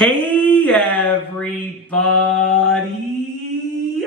Hey everybody!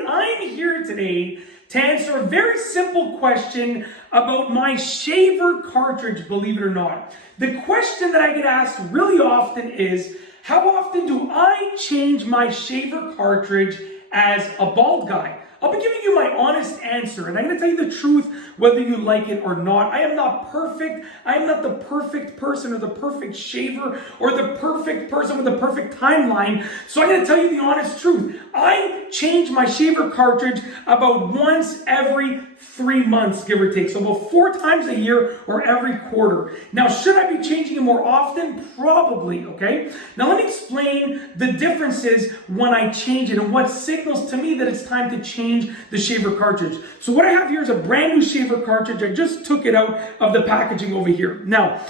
I'm here today to answer a very simple question about my shaver cartridge, believe it or not. The question that I get asked really often is, how often do I change my shaver cartridge as a bald guy? I'll be giving you my honest answer, and I'm going to tell you the truth whether you like it or not. I am not perfect. I am not the perfect person or the perfect shaver or the perfect person with the perfect timeline. So I'm going to tell you the honest truth. I change my shaver cartridge about once every 3 months, give or take. So about 4 times a year or every quarter. Now, should I be changing it more often? Probably, okay? Now, let me explain the differences when I change it and what signals to me that it's time to change the shaver cartridge. So what I have here is a brand new shaver cartridge. I just took it out of the packaging over here. Now,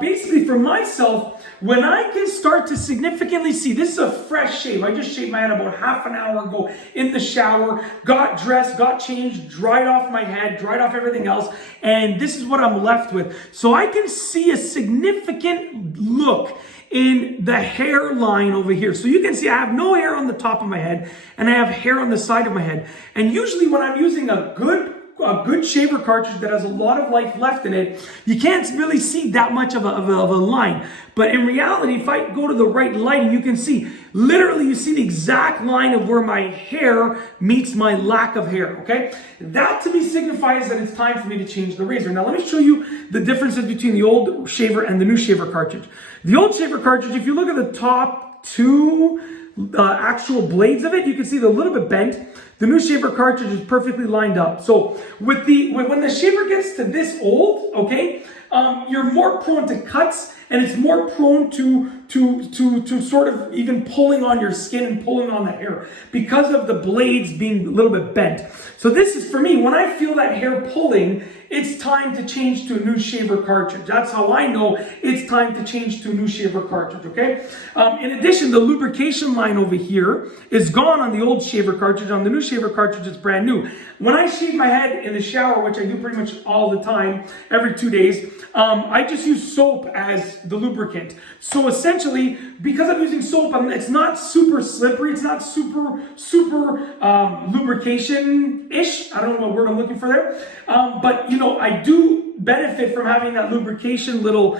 basically for myself, when I can start to significantly see, this is a fresh shave. I just shaved my head about half an hour ago in the shower, got dressed, got changed, dried off my head, dried off everything else, and this is what I'm left with. So I can see a significant look in the hairline over here. So you can see I have no hair on the top of my head and I have hair on the side of my head. And usually when I'm using a good shaver cartridge that has a lot of life left in it, you can't really see that much of a line. But in reality, if I go to the right lighting, you can see, literally you see the exact line of where my hair meets my lack of hair, okay? That to me signifies that it's time for me to change the razor. Now let me show you the differences between the old shaver and the new shaver cartridge. The old shaver cartridge, if you look at the top two actual blades of it, you can see they're a little bit bent. The new shaver cartridge is perfectly lined up. So when the shaver gets to this old, okay, you're more prone to cuts, and it's more prone to sort of even pulling on your skin and pulling on the hair because of the blades being a little bit bent. So this is, for me, when I feel that hair pulling, it's time to change to a new shaver cartridge. That's how I know it's time to change to a new shaver cartridge, okay? In addition, the lubrication line over here is gone on the old shaver cartridge. On the new shaver cartridge, it's brand new. When I shave my head in the shower, which I do pretty much all the time, every 2 days, I just use soap as the lubricant. So essentially, because I'm using soap, it's not super slippery. It's not super lubrication-ish. I don't know what word I'm looking for there. But, you know, I do benefit from having that lubrication little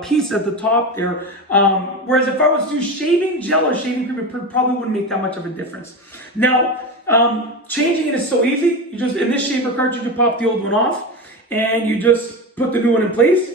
piece at the top there. Whereas if I was to use shaving gel or shaving cream, it probably wouldn't make that much of a difference. Now, changing it is so easy. You just, in this shaver cartridge, you pop the old one off and you just put the new one in place.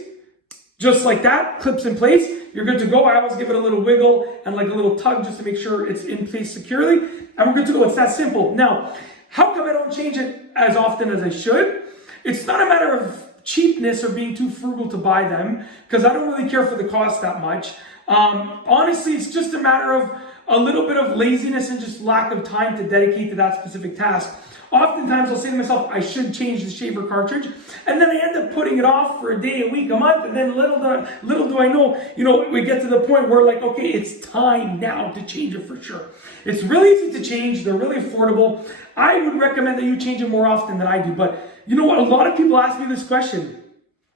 Just like that, clips in place. You're good to go. I always give it a little wiggle and like a little tug just to make sure it's in place securely. And we're good to go. It's that simple. Now, how come I don't change it as often as I should? It's not a matter of cheapness or being too frugal to buy them, because I don't really care for the cost that much. Honestly, it's just a matter of a little bit of laziness and just lack of time to dedicate to that specific task. Oftentimes I'll say to myself, I should change the shaver cartridge, and then I end up putting it off for a day, a week, a month, and then little do I know, we get to the point where like, okay, it's time now to change it for sure. It's really easy to change. They're really affordable. I would recommend that you change it more often than I do. But you know what? A lot of people ask me this question,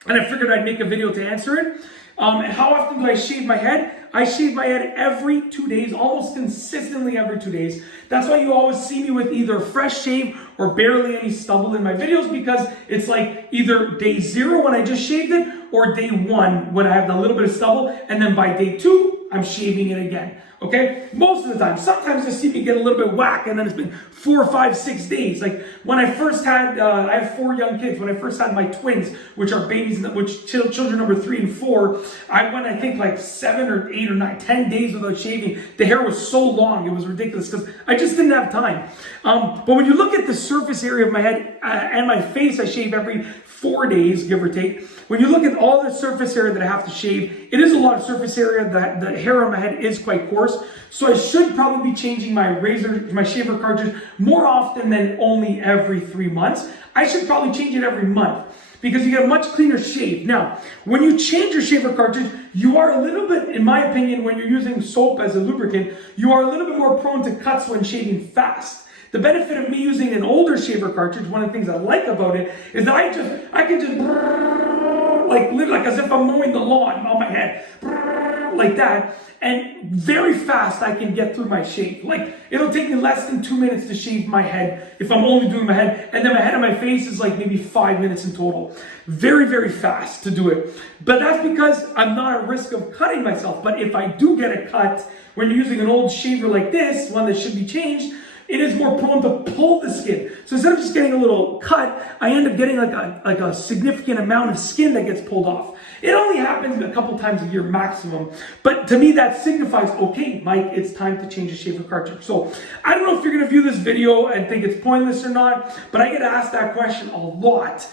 and I figured I'd make a video to answer it. And how often do I shave my head? I shave my head every 2 days, almost consistently every 2 days. That's why you always see me with either fresh shave or barely any stubble in my videos, because it's like either day 0 when I just shaved it or day 1 when I have a little bit of stubble, and then by day 2, I'm shaving it again. Okay? Most of the time. Sometimes you see me get a little bit whack, and then it's been 4, 5, 6 days. Like when I first had, I have 4 young kids. When I first had my twins, which are babies, which children number 3 and 4, I went, I think, like 7 or 8 or 9, 10 days without shaving. The hair was so long, it was ridiculous because I just didn't have time. But when you look at the surface area of my head and my face, I shave every 4 days, give or take. When you look at all the surface area that I have to shave, it is a lot of surface area. The hair on my head is quite coarse. So I should probably be changing my shaver cartridge more often than only every 3 months. I should probably change it every month, because you get a much cleaner shave. Now, when you change your shaver cartridge, you are a little bit, in my opinion, when you're using soap as a lubricant, you are a little bit more prone to cuts when shaving fast. The benefit of me using an older shaver cartridge, one of the things I like about it, is that I can just like live like as if I'm mowing the lawn on my head. like that, and very fast I can get through my shave. Like, it'll take me less than 2 minutes to shave my head if I'm only doing my head, and then my head and my face is like maybe 5 minutes in total. Very, very fast to do it. But that's because I'm not at risk of cutting myself. But if I do get a cut, when you're using an old shaver like this, one that should be changed, it is more prone to pull the skin. So instead of just getting a little cut, I end up getting like a significant amount of skin that gets pulled off. It only happens a couple times a year maximum. But to me, that signifies, okay, Mike, it's time to change the shaver cartridge. So I don't know if you're going to view this video and think it's pointless or not, but I get asked that question a lot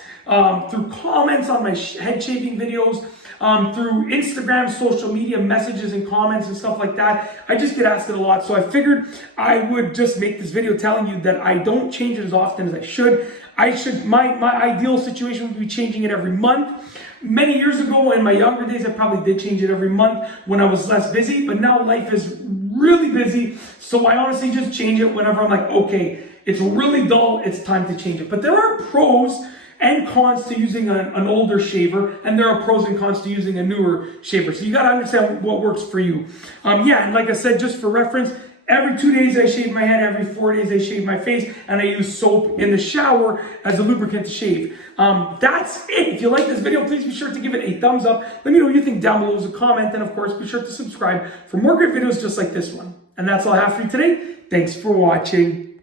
through comments on my head shaving videos, through Instagram, social media messages and comments and stuff like that. I just get asked it a lot. So I figured I would just make this video telling you that I don't change it as often as I should. My ideal situation would be changing it every month. Many years ago, in my younger days, I probably did change it every month when I was less busy, but now life is really busy. So I honestly just change it whenever I'm like, okay, it's really dull, it's time to change it. But there are pros and cons to using an older shaver, and there are pros and cons to using a newer shaver. So you got to understand what works for you. And like I said, just for reference, every 2 days I shave my head, every 4 days I shave my face, and I use soap in the shower as a lubricant to shave. That's it. If you like this video, please be sure to give it a thumbs up. Let me know what you think down below as a comment, and of course, be sure to subscribe for more great videos just like this one. And that's all I have for you today. Thanks for watching.